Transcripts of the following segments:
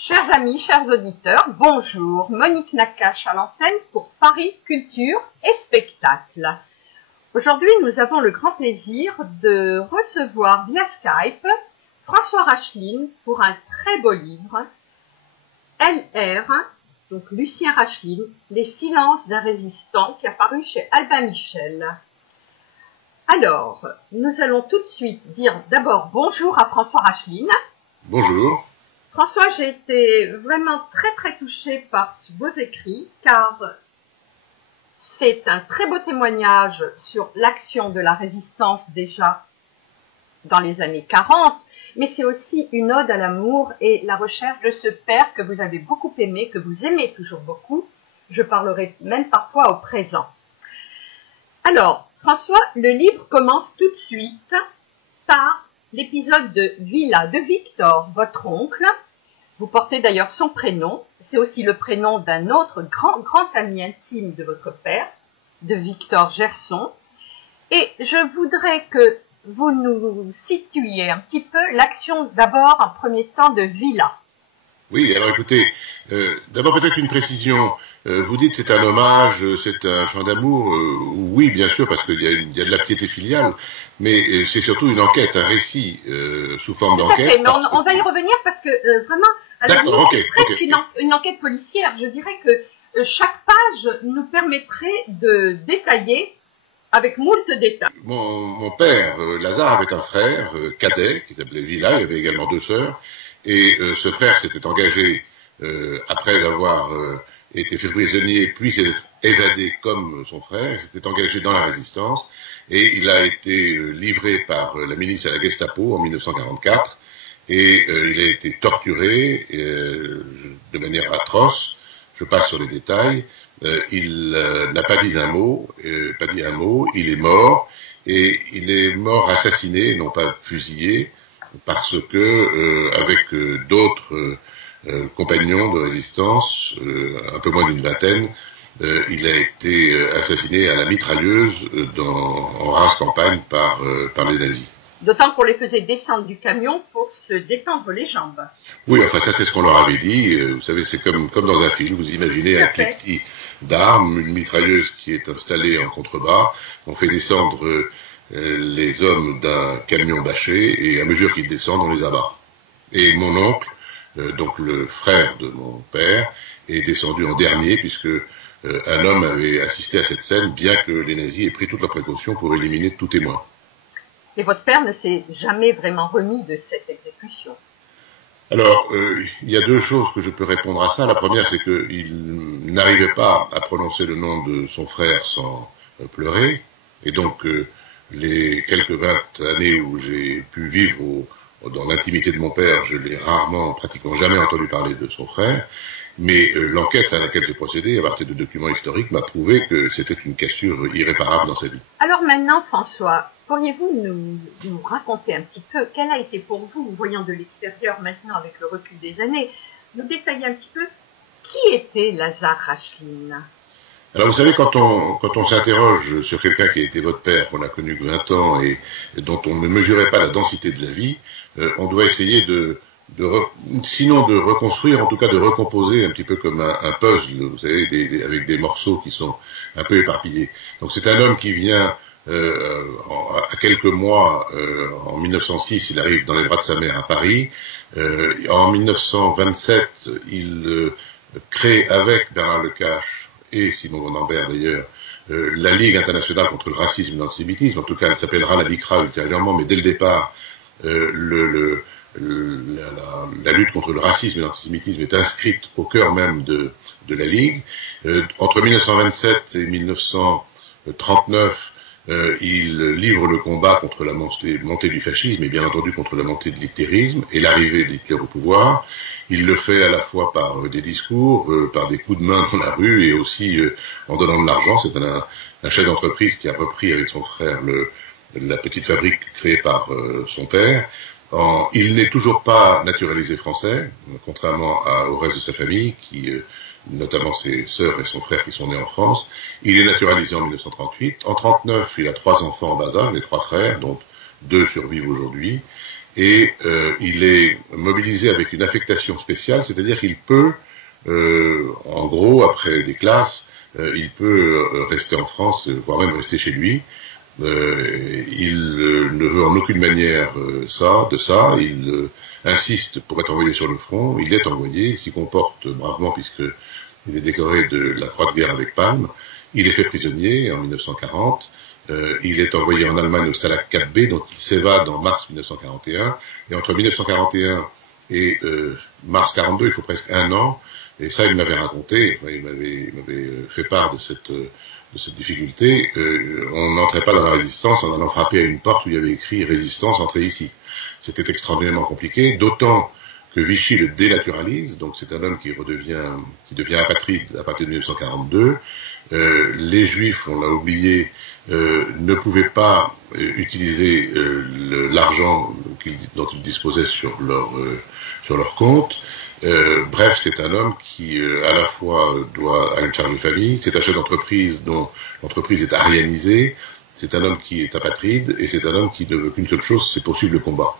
Chers amis, chers auditeurs, bonjour. Monique Nakache à l'antenne pour Paris Culture et Spectacle. Aujourd'hui, nous avons le grand plaisir de recevoir via Skype François Racheline pour un très beau livre, LR, donc Lucien Racheline, Les silences d'un résistant, qui est apparu chez Albin Michel. Alors, nous allons tout de suite dire d'abord bonjour à François Racheline. Bonjour. François, j'ai été vraiment très touchée par vos écrits, car c'est un très beau témoignage sur l'action de la résistance déjà dans les années 40, mais c'est aussi une ode à l'amour et la recherche de ce père que vous avez beaucoup aimé, que vous aimez toujours beaucoup. Je parlerai même parfois au présent. Alors, François, le livre commence tout de suite par l'épisode de Villa de Victor, votre oncle. Vous portez d'ailleurs son prénom. C'est aussi le prénom d'un autre grand ami intime de votre père, de Victor Gerson. Et je voudrais que vous nous situiez un petit peu l'action d'abord, en premier temps, de Villa. Oui, alors écoutez, d'abord peut-être une précision. Vous dites c'est un hommage, c'est un chant d'amour. Oui, bien sûr, parce qu'il y a de la piété filiale, mais c'est surtout une enquête, un récit sous forme d'enquête. Tout à fait, mais on va y revenir parce que vraiment, c'est presque une enquête policière. Je dirais que chaque page nous permettrait de détailler avec moult détails. Mon père, Lazare, avait un frère cadet qui s'appelait Villa, il avait également deux sœurs, et ce frère s'était engagé après avoir été fait prisonnier, puis s'est évadé comme son frère, il s'était engagé dans la résistance, et il a été livré par la milice à la Gestapo en 1944, et il a été torturé de manière atroce. Je passe sur les détails. Il n'a pas dit un mot, il est mort, et il est mort assassiné, non pas fusillé, parce que avec d'autres compagnons de résistance, un peu moins d'une vingtaine, il a été assassiné à la mitrailleuse en rase campagne par les nazis. D'autant qu'on les faisait descendre du camion pour se détendre les jambes. Oui, enfin ça c'est ce qu'on leur avait dit. Vous savez, c'est comme dans un film. Vous imaginez un cliquetis d'armes, une mitrailleuse qui est installée en contrebas. On fait descendre les hommes d'un camion bâché et à mesure qu'ils descendent, on les abat. Et mon oncle, donc le frère de mon père, est descendu en dernier puisque un homme avait assisté à cette scène, bien que les nazis aient pris toutes leurs précautions pour éliminer tout témoin. Et votre père ne s'est jamais vraiment remis de cette exécution. Alors, il y a deux choses que je peux répondre à ça. La première, c'est qu'il n'arrivait pas à prononcer le nom de son frère sans pleurer. Et donc, les quelques 20 années où j'ai pu vivre dans l'intimité de mon père, je l'ai pratiquement jamais entendu parler de son frère. Mais l'enquête à laquelle j'ai procédé, à partir de documents historiques, m'a prouvé que c'était une cassure irréparable dans sa vie. Alors maintenant, François, pourriez-vous nous raconter un petit peu quel a été pour vous, voyant de l'extérieur maintenant avec le recul des années, nous détailler un petit peu qui était Lazare Racheline? Alors vous savez, quand on s'interroge sur quelqu'un qui a été votre père, qu'on n'a connu que 20 ans et dont on ne mesurait pas la densité de la vie, on doit essayer sinon de reconstruire, en tout cas de recomposer un petit peu comme un puzzle, vous savez, avec des morceaux qui sont un peu éparpillés. Donc c'est un homme qui vient à quelques mois, en 1906, il arrive dans les bras de sa mère à Paris. En 1927, il crée avec Bernard Lecache et Simon Gondambert d'ailleurs la Ligue internationale contre le racisme et l'antisémitisme. En tout cas, elle s'appellera la LICRA ultérieurement, mais dès le départ, la lutte contre le racisme et l'antisémitisme est inscrite au cœur même de la Ligue. Entre 1927 et 1939, il livre le combat contre la montée du fascisme et bien entendu contre la montée de l'hitlérisme et l'arrivée d'Hitler au pouvoir. Il le fait à la fois par des discours, par des coups de main dans la rue et aussi en donnant de l'argent. C'est un chef d'entreprise qui a repris avec son frère la petite fabrique créée par son père. Il n'est toujours pas naturalisé français, contrairement au reste de sa famille, notamment ses sœurs et son frère qui sont nés en France. Il est naturalisé en 1938. En 1939, il a 3 enfants en bas âge, les 3 frères, dont 2 survivent aujourd'hui. et il est mobilisé avec une affectation spéciale, c'est-à-dire qu'il peut, en gros, après des classes, il peut rester en France, voire même rester chez lui. Il ne veut en aucune manière il insiste pour être envoyé sur le front, il est envoyé, il s'y comporte bravement puisqu'il est décoré de la Croix de guerre avec palme, il est fait prisonnier en 1940, il est envoyé en Allemagne au Stalag 4B, donc il s'évade en mars 1941, et entre 1941 et mars 42, il faut presque un an, et ça il m'avait raconté, il m'avait fait part de cette difficulté, on n'entrait pas dans la résistance en allant frapper à une porte où il y avait écrit « Résistance, entrez ici ». C'était extraordinairement compliqué, d'autant que Vichy le dénaturalise, donc c'est un homme qui devient apatride à partir de 1942. Les Juifs, on l'a oublié, ne pouvaient pas utiliser l'argent dont ils disposaient sur leur compte. Bref, c'est un homme qui à la fois a une charge de famille, c'est un chef d'entreprise dont l'entreprise est arianisée, c'est un homme qui est apatride, et c'est un homme qui ne veut qu'une seule chose, c'est poursuivre le combat.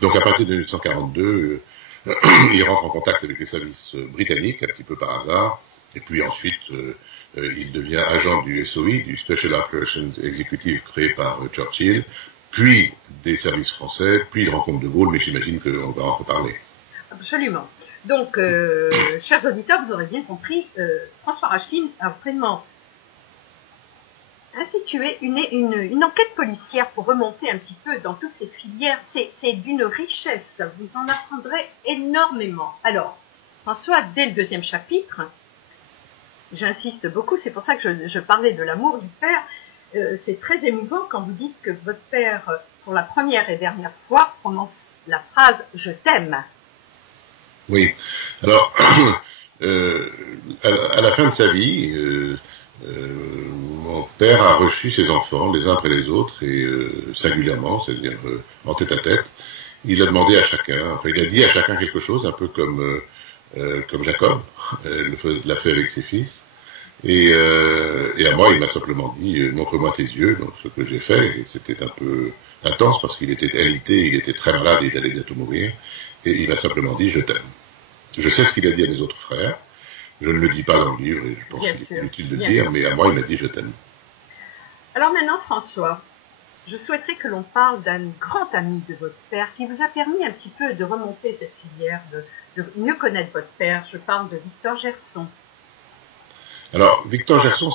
Donc à partir de 1942, il rentre en contact avec les services britanniques, un petit peu par hasard, et puis ensuite il devient agent du SOI, du Special Operations Executive créé par Churchill, puis des services français, puis il rencontre De Gaulle, mais j'imagine qu'on va en reparler. Absolument. Donc, chers auditeurs, vous aurez bien compris, François Rachkin a vraiment institué une enquête policière pour remonter un petit peu dans toutes ces filières. C'est d'une richesse, vous en apprendrez énormément. Alors, François, dès le 2e chapitre, j'insiste beaucoup, c'est pour ça que je parlais de l'amour du père, c'est très émouvant quand vous dites que votre père, pour la première et dernière fois, prononce la phrase « je t'aime ». Oui. Alors, à la fin de sa vie, mon père a reçu ses enfants les uns après les autres et singulièrement, c'est-à-dire en tête à tête. Il a demandé à chacun, enfin il a dit à chacun quelque chose, un peu comme Jacob l'a fait avec ses fils. Et à moi, il m'a simplement dit montre-moi tes yeux. Donc ce que j'ai fait, et c'était un peu intense parce qu'il était alité, il était très malade, il allait bientôt mourir. Et il m'a simplement dit je t'aime. Je sais ce qu'il a dit à mes autres frères. Je ne le dis pas dans le livre et je pense qu'il est inutile de le dire, mais à moi il m'a dit je t'aime. Alors maintenant François, je souhaiterais que l'on parle d'un grand ami de votre père qui vous a permis un petit peu de remonter cette filière, de mieux connaître votre père. Je parle de Victor Gerson. Alors Victor Gerson,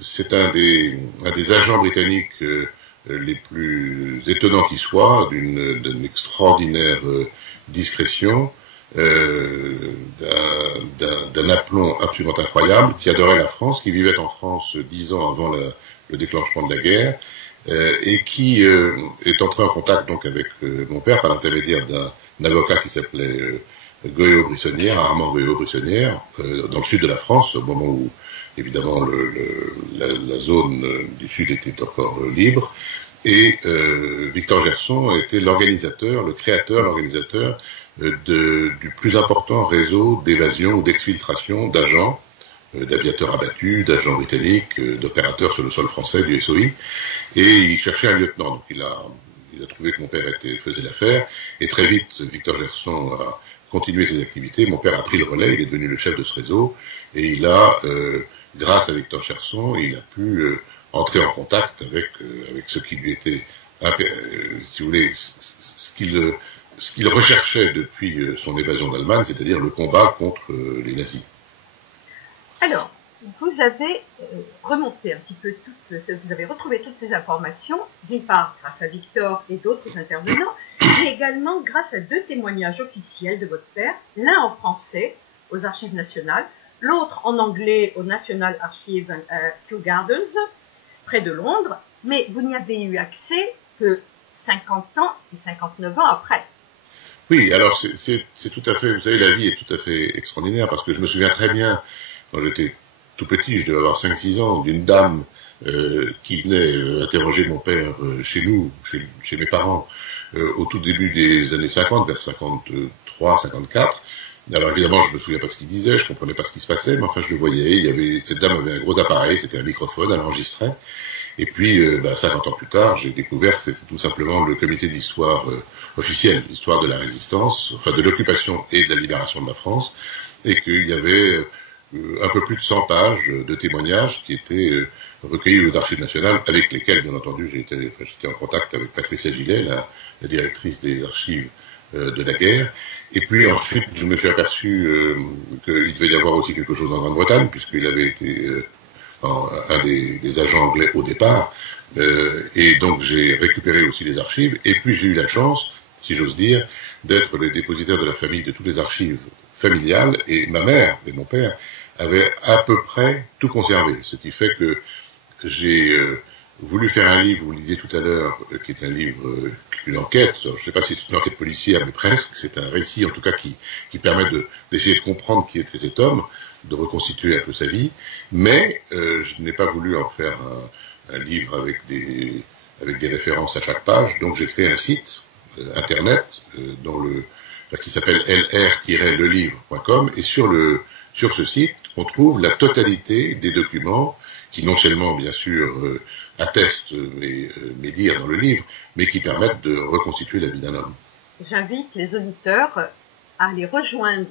c'est un des agents britanniques les plus étonnants qui soient, d'une extraordinaire discrétion, d'un aplomb absolument incroyable, qui adorait la France, qui vivait en France 10 ans avant le déclenchement de la guerre, et qui est entré en contact donc avec mon père par l'intermédiaire d'un avocat qui s'appelait Goyot-Brissonnière, Armand Goyot-Brissonnière, dans le sud de la France, au moment où évidemment la zone du sud était encore libre. Et Victor Gerson était l'organisateur, le créateur, l'organisateur du plus important réseau d'évasion ou d'exfiltration d'agents, d'aviateurs abattus, d'agents britanniques, d'opérateurs sur le sol français du SOI. Et il cherchait un lieutenant. Donc il a trouvé que mon père faisait l'affaire. Et très vite, Victor Gerson a continué ses activités. Mon père a pris le relais, il est devenu le chef de ce réseau. Et il a, grâce à Victor Gerson, il a pu entrer en contact avec ce qui lui était, si vous voulez, ce qu'il recherchait depuis son évasion d'Allemagne, c'est-à-dire le combat contre les nazis. Alors, vous avez remonté un petit peu vous avez retrouvé toutes ces informations, d'une part grâce à Victor et d'autres intervenants, mais également grâce à 2 témoignages officiels de votre père, l'un en français aux Archives nationales, l'autre en anglais au National Archive Kew Gardens, près de Londres, mais vous n'y avez eu accès que 50 ans et 59 ans après. Oui, alors c'est tout à fait, vous savez, la vie est tout à fait extraordinaire, parce que je me souviens très bien, quand j'étais tout petit, je devais avoir 5-6 ans, d'une dame qui venait interroger mon père chez nous, chez mes parents, au tout début des années 50, vers 53, 54. Alors évidemment, je me souviens pas de ce qu'il disait, je comprenais pas ce qui se passait, mais enfin je le voyais, cette dame avait un gros appareil, c'était un microphone, elle enregistrait. Et puis, 50 ans plus tard, j'ai découvert que c'était tout simplement le comité d'histoire officiel, l'histoire de la résistance, enfin de l'occupation et de la libération de la France, et qu'il y avait un peu plus de 100 pages de témoignages qui étaient recueillis aux archives nationales, avec lesquels, bien entendu, j'étais en contact avec Patricia Gillet, la directrice des archives de la guerre. Et puis ensuite, je me suis aperçu qu'il devait y avoir aussi quelque chose en Grande-Bretagne, puisqu'il avait été un des agents anglais au départ. Et donc j'ai récupéré aussi les archives. Et puis j'ai eu la chance, si j'ose dire, d'être le dépositaire de la famille de toutes les archives familiales. Et ma mère et mon père avaient à peu près tout conservé. Ce qui fait que j'ai voulu faire un livre, vous le disiez tout à l'heure, qui est un livre, une enquête, je ne sais pas si c'est une enquête policière, mais presque, c'est un récit en tout cas qui permet d'essayer de comprendre qui était cet homme, de reconstituer un peu sa vie, mais je n'ai pas voulu en faire un livre avec des références à chaque page, donc j'ai créé un site internet qui s'appelle lr-lelivre.com, et sur ce site, on trouve la totalité des documents qui non seulement, bien sûr, attestent mes dires dans le livre, mais qui permettent de reconstituer la vie d'un homme. J'invite les auditeurs à aller rejoindre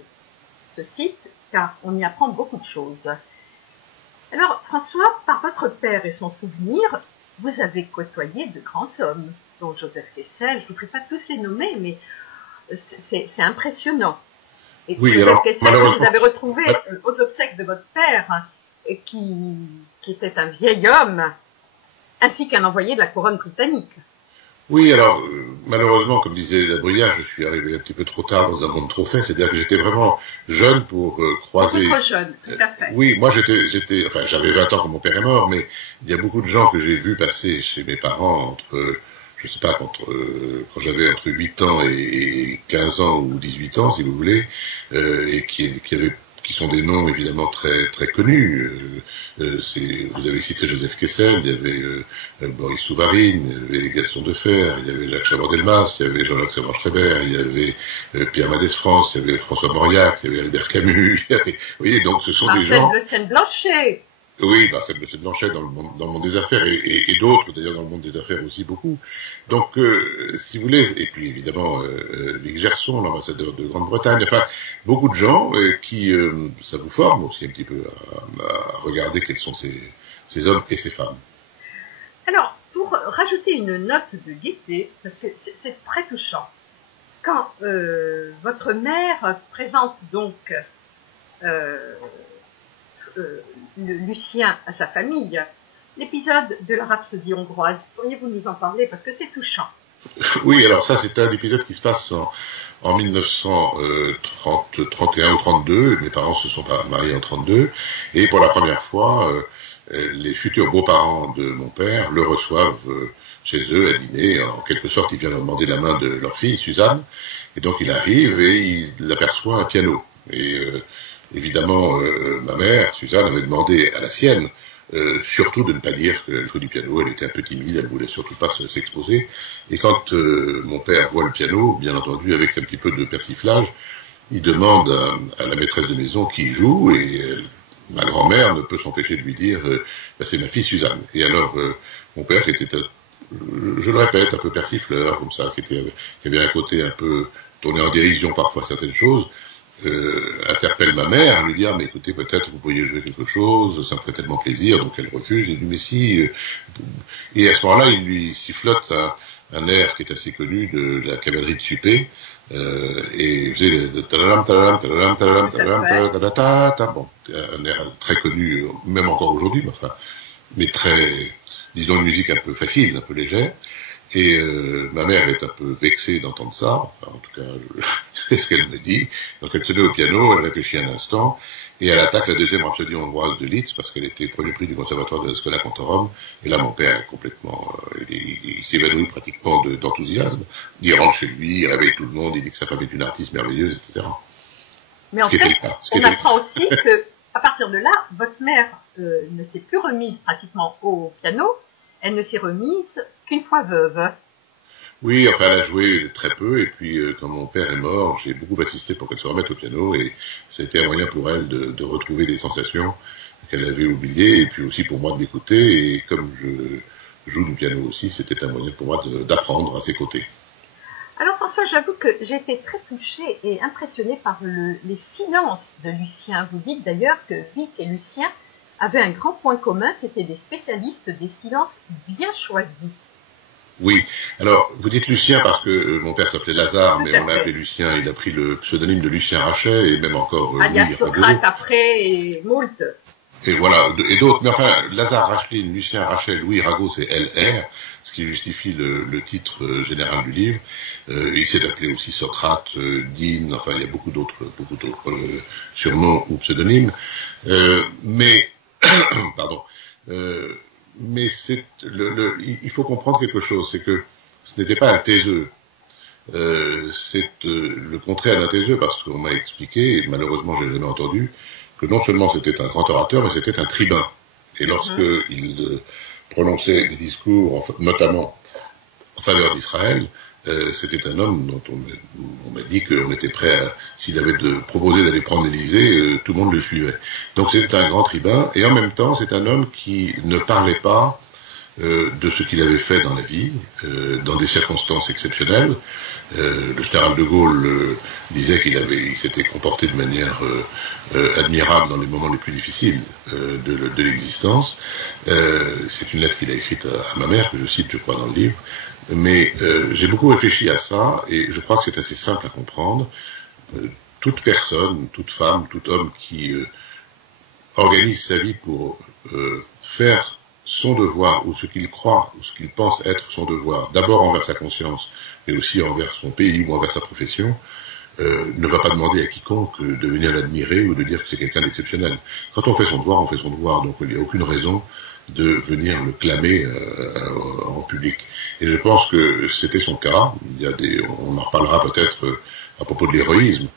ce site, car on y apprend beaucoup de choses. Alors, François, par votre père et son souvenir, vous avez côtoyé de grands hommes, dont Joseph Kessel. Je ne voudrais pas tous les nommer, mais c'est impressionnant. Et oui, Joseph alors, Kessel, que vous avez retrouvé aux obsèques de votre père, et qui était un vieil homme, ainsi qu'un envoyé de la couronne britannique. Oui, alors, malheureusement, comme disait la Bruyère, je suis arrivé un petit peu trop tard dans un monde trop fait, c'est-à-dire que j'étais vraiment jeune pour croiser... Trop jeune, tout à fait. Oui, moi j'avais 20 ans quand mon père est mort, mais il y a beaucoup de gens que j'ai vus passer chez mes parents je sais pas, quand j'avais entre 8 ans et 15 ans ou 18 ans, si vous voulez, et qui sont des noms évidemment très très connus. Vous avez cité Joseph Kessel, il y avait Boris Souvarine, il y avait Gaston Defferre, il y avait Jacques Chaban-Delmas, il y avait Jean-Jacques Savant-Schreiber, il y avait Pierre Mendès France, il y avait François Mauriac, il y avait Albert Camus, vous voyez, donc ce sont des gens... Marcel de Blanchet. Oui, Marcel de Blanchet dans le monde des affaires, et d'autres d'ailleurs dans le monde des affaires aussi beaucoup. Donc, si vous voulez, et puis évidemment Luc Gerson, l'ambassadeur de Grande-Bretagne, enfin beaucoup de gens qui ça vous forme aussi un petit peu à regarder quels sont ces hommes et ces femmes. Alors, pour rajouter une note de gaieté, parce que c'est très touchant, quand votre mère présente donc Lucien à sa famille, l'épisode de la Rhapsodie hongroise, pourriez-vous nous en parler, parce que c'est touchant. Oui, alors ça c'est un épisode qui se passe en 1931 ou 32, mes parents se sont mariés en 32, et pour la première fois, les futurs beaux-parents de mon père le reçoivent chez eux à dîner, en quelque sorte il vient leur demander la main de leur fille, Suzanne, et donc il arrive et il aperçoit un piano, et évidemment, ma mère, Suzanne, avait demandé à la sienne, surtout de ne pas dire qu'elle jouait du piano, elle était un peu timide, elle voulait surtout pas s'exposer. Et quand mon père voit le piano, bien entendu, avec un petit peu de persiflage, il demande à la maîtresse de maison qui joue, et ma grand-mère ne peut s'empêcher de lui dire c'est ma fille Suzanne. Et alors, mon père, qui était, je le répète, un peu persifleur, comme ça, qui avait un côté un peu tourné en dérision parfois certaines choses, interpelle ma mère, lui dit mais écoutez, peut-être vous pourriez jouer quelque chose, ça me ferait tellement plaisir, donc elle refuse, il dit mais si, et à ce moment-là il lui sifflote un air qui est assez connu de la cavalerie de Suppé, et vous savez, bon, un air très connu, même encore aujourd'hui, mais très, disons une musique un peu facile, un peu légère. Et ma mère est un peu vexée d'entendre ça, enfin, en tout cas, c'est ce qu'elle me dit. Donc elle se met au piano, elle réfléchit un instant, et elle attaque la deuxième rhapsodie hongroise de Liszt, parce qu'elle était premier prix du conservatoire de la Schola Cantorum, et là mon père est complètement, il s'évanouit pratiquement d'enthousiasme, il rentre chez lui, il réveille tout le monde, il dit que sa femme est une artiste merveilleuse, etc. Mais en fait, on apprend aussi que, à partir de là, votre mère ne s'est plus remise pratiquement au piano, elle ne s'est remise qu'une fois veuve. Oui, enfin, elle a joué très peu, et puis quand mon père est mort, j'ai beaucoup assisté pour qu'elle se remette au piano, et c'était un moyen pour elle de retrouver des sensations qu'elle avait oublié, et puis aussi pour moi de l'écouter, et comme je joue du piano aussi, c'était un moyen pour moi d'apprendre à ses côtés. Alors François, j'avoue que j'ai été très touchée et impressionnée par les silences de Lucien. Vous dites d'ailleurs que Vic et Lucien avaient un grand point commun, c'était des spécialistes des silences bien choisis. Oui, alors vous dites Lucien parce que mon père s'appelait Lazare, mais on l'a appelé Lucien, il a pris le pseudonyme de Lucien Rachet, et même encore il y a Socrate après, et moult. Et voilà, et d'autres, mais enfin, Lazare Racheline, Lucien Rachet, Louis Rago, c'est LR, ce qui justifie le titre général du livre. Il s'est appelé aussi Socrate, Dean, enfin, il y a beaucoup d'autres surnoms ou pseudonymes. Mais, pardon, mais il faut comprendre quelque chose, c'est que ce n'était pas un taiseux. C'est le contraire d'un taiseux, parce qu'on m'a expliqué, et malheureusement je l'ai jamais entendu, que non seulement c'était un grand orateur, mais c'était un tribun. Et lorsque il prononçait des discours, notamment en faveur d'Israël, c'était un homme dont on m'a dit qu'on était prêt à, s'il avait proposé d'aller prendre l'Élysée, tout le monde le suivait. Donc c'était un grand tribun, et en même temps c'est un homme qui ne parlait pas de ce qu'il avait fait dans la vie, dans des circonstances exceptionnelles. Le général de Gaulle disait qu'il s'était comporté de manière admirable dans les moments les plus difficiles de l'existence. C'est une lettre qu'il a écrite à ma mère, que je cite, je crois, dans le livre. Mais j'ai beaucoup réfléchi à ça, et je crois que c'est assez simple à comprendre. Toute personne, toute femme, tout homme qui organise sa vie pour faire son devoir, ou ce qu'il croit, ou ce qu'il pense être son devoir, d'abord envers sa conscience, mais aussi envers son pays ou envers sa profession, ne va pas demander à quiconque de venir l'admirer ou de dire que c'est quelqu'un d'exceptionnel. Quand on fait son devoir, on fait son devoir, donc il n'y a aucune raison de venir le clamer en public. Et je pense que c'était son cas. On en reparlera peut-être à propos de l'héroïsme.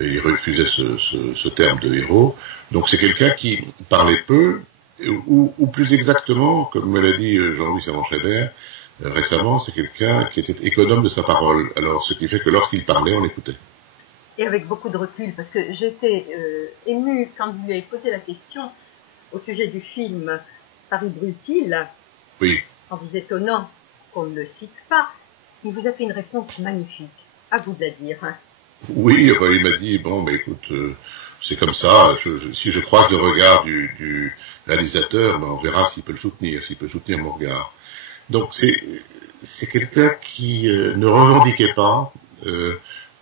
Il refusait ce terme de héros. Donc c'est quelqu'un qui parlait peu, ou plus exactement, comme me l'a dit Jean-Louis Servan-Schreiber récemment, c'est quelqu'un qui était économe de sa parole. Alors, ce qui fait que lorsqu'il parlait, on l'écoutait. Et avec beaucoup de recul, parce que j'étais émue quand vous lui avez posé la question au sujet du film Paris brûle-t-il, oui. En vous étonnant qu'on ne le cite pas. Il vous a fait une réponse magnifique. À vous de la dire. Oui, enfin, il m'a dit, bon, mais écoute, c'est comme ça, si je croise le regard du réalisateur, ben, on verra s'il peut le soutenir mon regard. Donc c'est quelqu'un qui ne revendiquait pas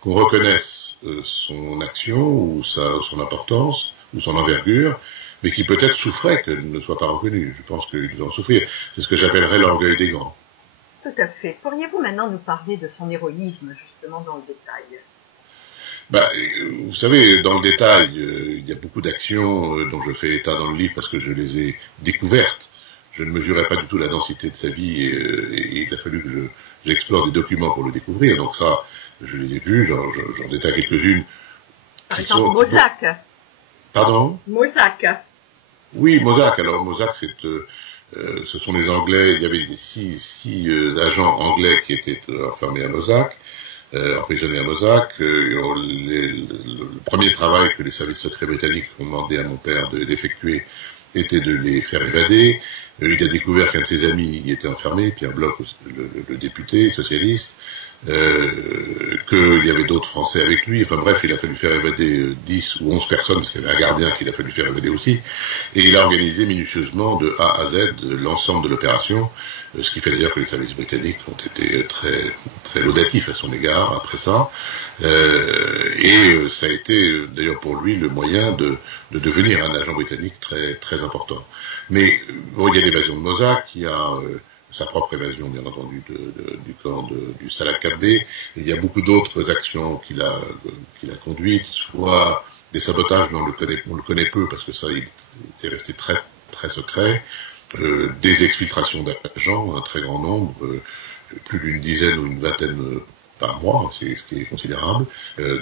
qu'on reconnaisse son action ou son importance ou son envergure, mais qui peut-être souffrait qu'elle ne soit pas reconnue. Je pense qu'il doit en souffrir. C'est ce que j'appellerais l'orgueil des grands. Tout à fait. Pourriez-vous maintenant nous parler de son héroïsme, justement, dans le détail ? Vous savez, dans le détail, il y a beaucoup d'actions dont je fais état dans le livre parce que je les ai découvertes. Je ne mesurais pas du tout la densité de sa vie et il a fallu que j'explore des documents pour le découvrir. Donc ça, je les ai vus, j'en détaille quelques-unes. Par exemple, Mossack. Pardon ? Mossack. Oui, Mossack. Alors Mossack, ce sont les Anglais. Il y avait six agents anglais qui étaient enfermés à Mossack. Emprisonnés à Mossack. Le premier travail que les services secrets britanniques ont demandé à mon père d'effectuer était de les faire évader. Il a découvert qu'un de ses amis y était enfermé, Pierre Bloch, le député socialiste, qu'il y avait d'autres Français avec lui. Enfin bref, il a fallu faire évader 10 ou 11 personnes, parce qu'il y avait un gardien qu'il a fallu faire évader aussi. Et il a organisé minutieusement de A à Z l'ensemble de l'opération, ce qui fait d'ailleurs que les services britanniques ont été très, très laudatifs à son égard après ça. Et ça a été d'ailleurs pour lui le moyen de devenir un agent britannique très, très important. Mais bon, il y a l'évasion de Mossack, il y a sa propre évasion, bien entendu, du camp du Salah Kabé. Il y a beaucoup d'autres actions qu'il a conduites, soit des sabotages, mais on le connaît peu, parce que ça, c'est resté très, très secret, des exfiltrations d'agents, un très grand nombre, plus d'une dizaine ou une vingtaine par mois, c'est ce qui est considérable,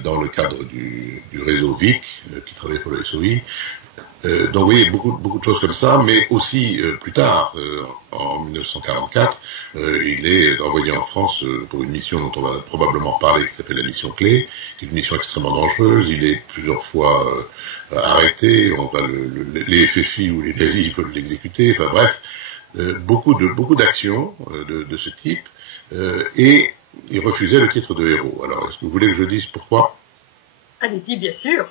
dans le cadre du réseau VIC, qui travaillait pour le SOI. Donc oui, beaucoup de choses comme ça, mais aussi plus tard, en 1944, il est envoyé en France pour une mission dont on va probablement parler, qui s'appelle la mission Clé, qui est une mission extrêmement dangereuse. Il est plusieurs fois arrêté, les FFI ou les nazis veulent l'exécuter, enfin bref, beaucoup d'actions de ce type, et il refusait le titre de héros. Alors, est-ce que vous voulez que je dise pourquoi? Allez-y, bien sûr.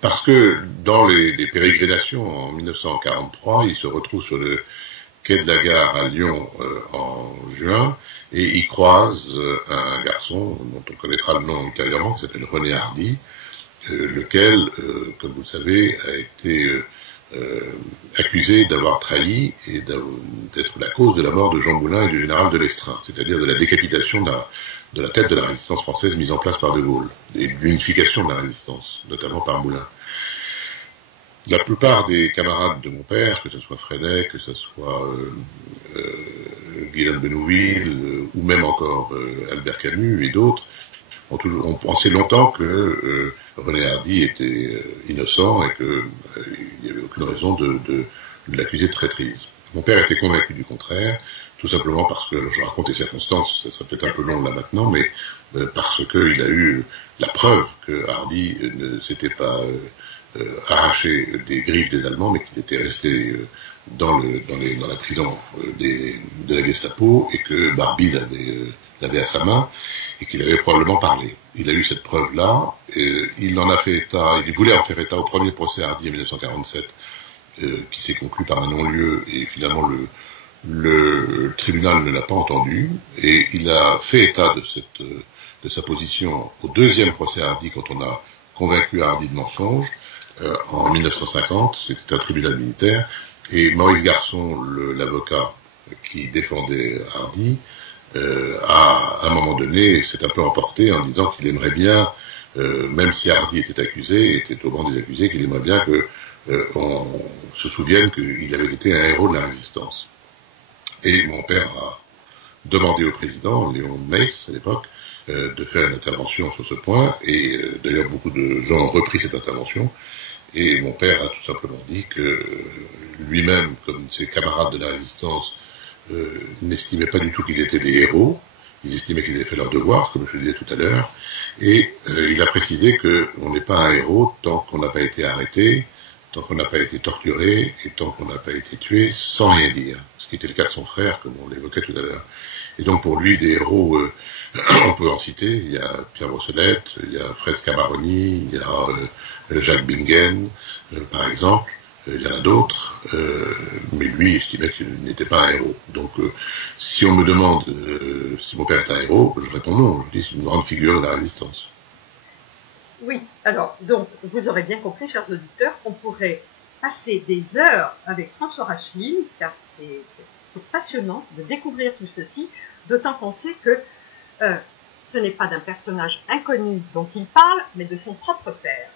Parce que dans les pérégrinations en 1943, il se retrouve sur le quai de la gare à Lyon en juin, et il croise un garçon dont on connaîtra le nom ultérieurement, qui s'appelle René Hardy, lequel, comme vous le savez, a été accusé d'avoir trahi et d'être la cause de la mort de Jean Moulin et du général de Lestrin, c'est-à-dire de la décapitation de la tête de la résistance française mise en place par De Gaulle, et de l'unification de la résistance, notamment par Moulin. La plupart des camarades de mon père, que ce soit Freinet, que ce soit Guylaine Benouville, ou même encore Albert Camus et d'autres, ont pensé longtemps que René Hardy était innocent et qu'il n'y avait aucune raison de l'accuser de traîtrise. Mon père était convaincu du contraire, tout simplement parce que, je raconte les circonstances, ça serait peut-être un peu long là maintenant, mais parce qu'il a eu la preuve que Hardy ne s'était pas arraché des griffes des Allemands, mais qu'il était resté dans la prison de la Gestapo, et que Barbie l'avait à sa main, et qu'il avait probablement parlé. Il a eu cette preuve-là, il en a fait état, il voulait en faire état au premier procès Hardy en 1947, qui s'est conclu par un non-lieu, et finalement le tribunal ne l'a pas entendu, et il a fait état de sa position au deuxième procès Hardy, quand on a convaincu Hardy de mensonge, en 1950, c'était un tribunal militaire, et Maurice Garçon, l'avocat qui défendait Hardy, à un moment donné, s'est un peu emporté en disant qu'il aimerait bien, même si Hardy était accusé, était au banc des accusés, qu'il aimerait bien qu'on se souvienne qu'il avait été un héros de la résistance. Et mon père a demandé au président, Léon Meiss à l'époque, de faire une intervention sur ce point, et d'ailleurs beaucoup de gens ont repris cette intervention, et mon père a tout simplement dit que lui-même, comme ses camarades de la résistance, n'estimaient pas du tout qu'ils étaient des héros, ils estimaient qu'ils avaient fait leur devoir, comme je le disais tout à l'heure, et il a précisé qu'on n'est pas un héros tant qu'on n'a pas été arrêté, tant qu'on n'a pas été torturé, et tant qu'on n'a pas été tué sans rien dire, ce qui était le cas de son frère, comme on l'évoquait tout à l'heure. Et donc pour lui, des héros, on peut en citer, il y a Pierre Brossolette, il y a Fraisse Camaroni, il y a Jacques Bingen, par exemple, il y en a d'autres, mais lui estimait qu'il n'était pas un héros. Donc si on me demande si mon père est un héros, je réponds non, je dis c'est une grande figure de la résistance. Oui, alors, donc, vous aurez bien compris, chers auditeurs, qu'on pourrait passer des heures avec François Racheline, car c'est passionnant de découvrir tout ceci, d'autant qu'on sait que ce n'est pas d'un personnage inconnu dont il parle, mais de son propre père.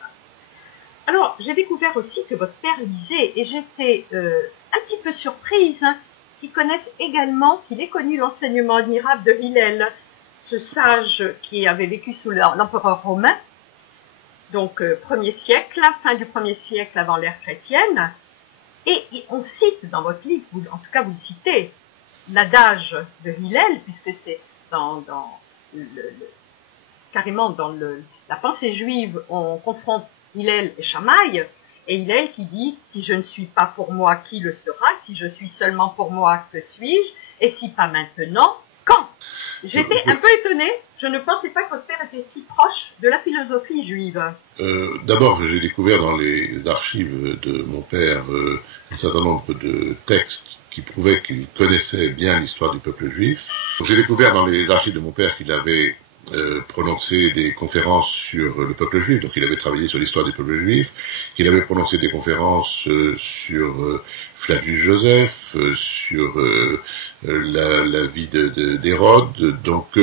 Alors, j'ai découvert aussi que votre père lisait, et j'étais un petit peu surprise qu'il connaisse également, qu'il ait connu l'enseignement admirable de Hillel, ce sage qui avait vécu sous l'empereur romain, donc 1er siècle, fin du 1er siècle avant l'ère chrétienne, et on cite dans votre livre, en tout cas vous le citez, l'adage de Hillel, puisque c'est carrément dans la pensée juive, on confronte Hillel et Shammai, et Hillel qui dit « Si je ne suis pas pour moi, qui le sera? Si je suis seulement pour moi, que suis-je? Et si pas maintenant, quand ?» J'étais un peu étonnée, je ne pensais pas que votre père était si proche de la philosophie juive. D'abord, j'ai découvert dans les archives de mon père un certain nombre de textes qui prouvaient qu'il connaissait bien l'histoire du peuple juif. J'ai découvert dans les archives de mon père qu'il avait prononcé des conférences sur le peuple juif, donc il avait travaillé sur l'histoire du peuple juif, qu'il avait prononcé des conférences sur Flavius Joseph, sur la vie d'Hérode, donc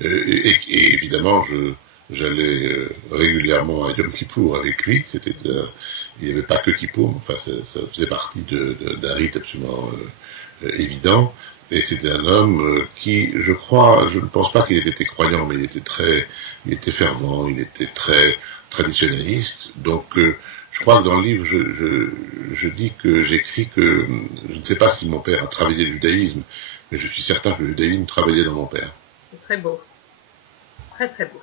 et évidemment j'allais régulièrement à Yom Kippour avec lui, il n'y avait pas que Kippour, enfin ça faisait partie d'un rite absolument évident. Et c'était un homme qui, je crois, je ne pense pas qu'il ait été croyant, mais il était fervent, il était très traditionnaliste. Donc, je crois que dans le livre, je dis que j'écris que, je ne sais pas si mon père a travaillé le judaïsme, mais je suis certain que le judaïsme travaillait dans mon père. C'est très beau. Très très beau.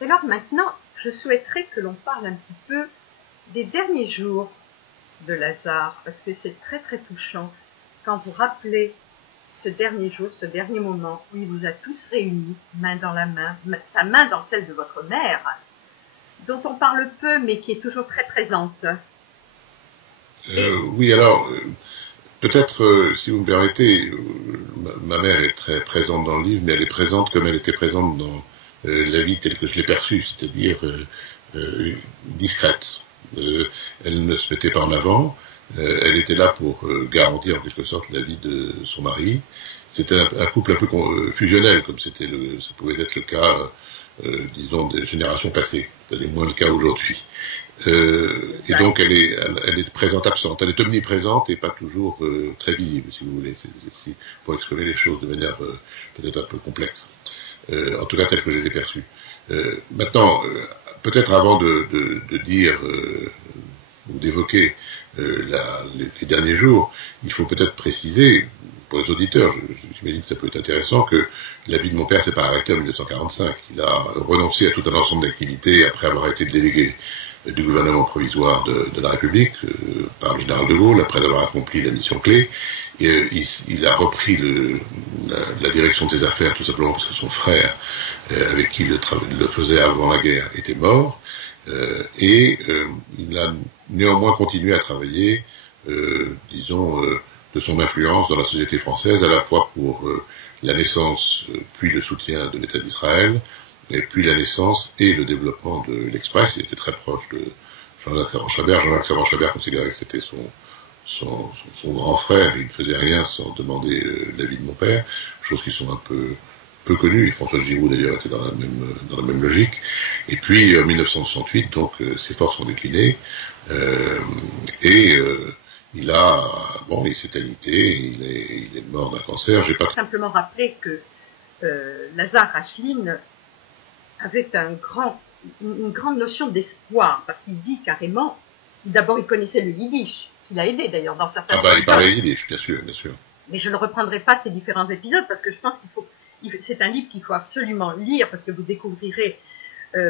Et alors maintenant, je souhaiterais que l'on parle un petit peu des derniers jours de Lazare, parce que c'est très très touchant quand vous rappelez ce dernier jour, ce dernier moment où il vous a tous réunis, main dans la main, sa main dans celle de votre mère, dont on parle peu mais qui est toujours très présente. Oui, alors, peut-être, si vous me permettez, ma mère est très présente dans le livre, mais elle est présente comme elle était présente dans la vie telle que je l'ai perçue, c'est-à-dire discrète. Elle ne se mettait pas en avant, elle était là pour garantir en quelque sorte la vie de son mari. C'était un couple un peu fusionnel, comme ça pouvait être le cas, disons, des générations passées. C'est moins le cas aujourd'hui. Et donc elle est présente absente, elle est omniprésente et pas toujours très visible, si vous voulez, pour exprimer les choses de manière peut-être un peu complexe. En tout cas telle que je les ai perçues. Maintenant, peut-être avant de dire ou d'évoquer les derniers jours, il faut peut-être préciser, pour les auditeurs, j'imagine que ça peut être intéressant, que la vie de mon père s'est pas arrêtée en 1945. Il a renoncé à tout un ensemble d'activités après avoir été délégué du gouvernement provisoire de la République par le général de Gaulle, après avoir accompli la mission clé. Et, il a repris la direction de ses affaires tout simplement parce que son frère, avec qui il le faisait avant la guerre, était mort. Il a néanmoins continué à travailler, disons, de son influence dans la société française, à la fois pour la naissance, puis le soutien de l'État d'Israël, et puis la naissance et le développement de l'Express. Il était très proche de Jean-Jacques Savant-Chabert. Jean-Jacques Savant-Chabert considérait que c'était son grand frère. Il ne faisait rien sans demander l'avis de mon père, choses qui sont un peu connues. Et François Giroud d'ailleurs était dans la même logique. Et puis en 1968, donc ses forces ont décliné il s'est alité, il est mort d'un cancer. J'ai pas simplement rappeler que Lazare Rachline avait une grande notion d'espoir, parce qu'il dit carrément, d'abord il connaissait le yiddish, il a aidé d'ailleurs dans certains épisodes. Il parlait yiddish, bien sûr. Mais je ne reprendrai pas ces différents épisodes, parce que je pense c'est un livre qu'il faut absolument lire, parce que vous découvrirez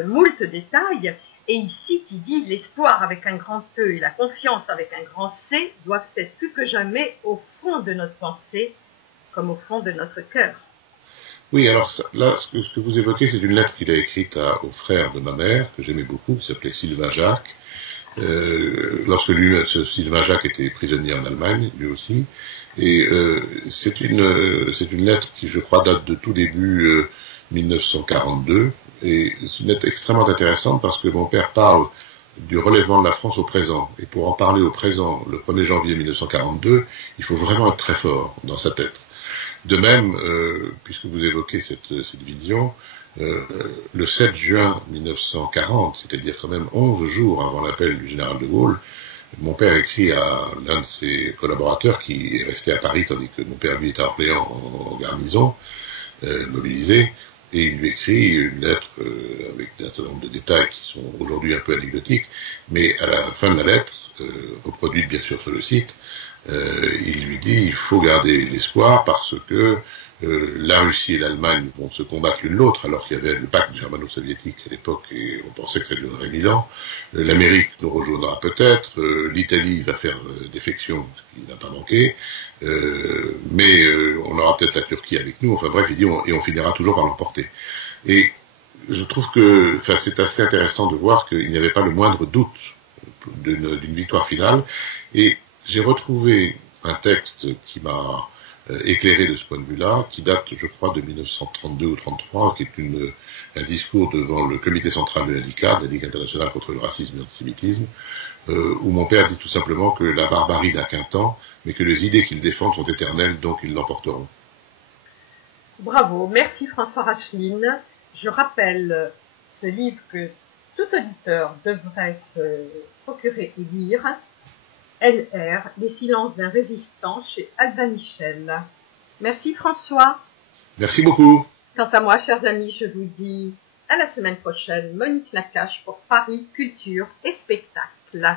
moult détails, et ici il dit l'espoir avec un grand E et la confiance avec un grand C doivent être plus que jamais au fond de notre pensée, comme au fond de notre cœur. Oui, alors là, ce que vous évoquez, c'est une lettre qu'il a écrite au frère de ma mère, que j'aimais beaucoup, qui s'appelait Sylvain Jacques, lorsque Sylvain Jacques était prisonnier en Allemagne, lui aussi, et c'est une lettre qui, je crois, date de tout début 1942, et c'est une lettre extrêmement intéressante parce que mon père parle du relèvement de la France au présent, et pour en parler au présent, le 1er janvier 1942, il faut vraiment être très fort dans sa tête. De même, puisque vous évoquez cette vision, le 7 juin 1940, c'est-à-dire quand même 11 jours avant l'appel du général de Gaulle, mon père écrit à l'un de ses collaborateurs qui est resté à Paris, tandis que mon père lui était à Orléans en garnison, mobilisé, et il lui écrit une lettre avec un certain nombre de détails qui sont aujourd'hui un peu anecdotiques, mais à la fin de la lettre, reproduite bien sûr sur le site, il lui dit il faut garder l'espoir parce que la Russie et l'Allemagne vont se combattre l'une l'autre alors qu'il y avait le pacte germano-soviétique à l'époque et on pensait que ça durerait 1000 ans. L'Amérique nous rejoindra peut-être, l'Italie va faire défection, ce qui n'a pas manqué, mais on aura peut-être la Turquie avec nous, enfin bref, il dit et on finira toujours par l'emporter. Et je trouve que c'est assez intéressant de voir qu'il n'y avait pas le moindre doute d'une victoire finale, et j'ai retrouvé un texte qui m'a éclairé de ce point de vue-là, qui date, je crois, de 1932 ou 33, qui est un discours devant le comité central de la Ligue internationale contre le racisme et l'antisémitisme, où mon père dit tout simplement que la barbarie n'a qu'un temps, mais que les idées qu'ils défendent sont éternelles, donc ils l'emporteront. Bravo, merci François Rachline. Je rappelle ce livre que tout auditeur devrait se procurer et lire, LR, Les silences d'un résistant, chez Albin Michel. Merci François. Merci beaucoup. Quant à moi, chers amis, je vous dis à la semaine prochaine. Monique Nakache pour Paris Culture et Spectacle.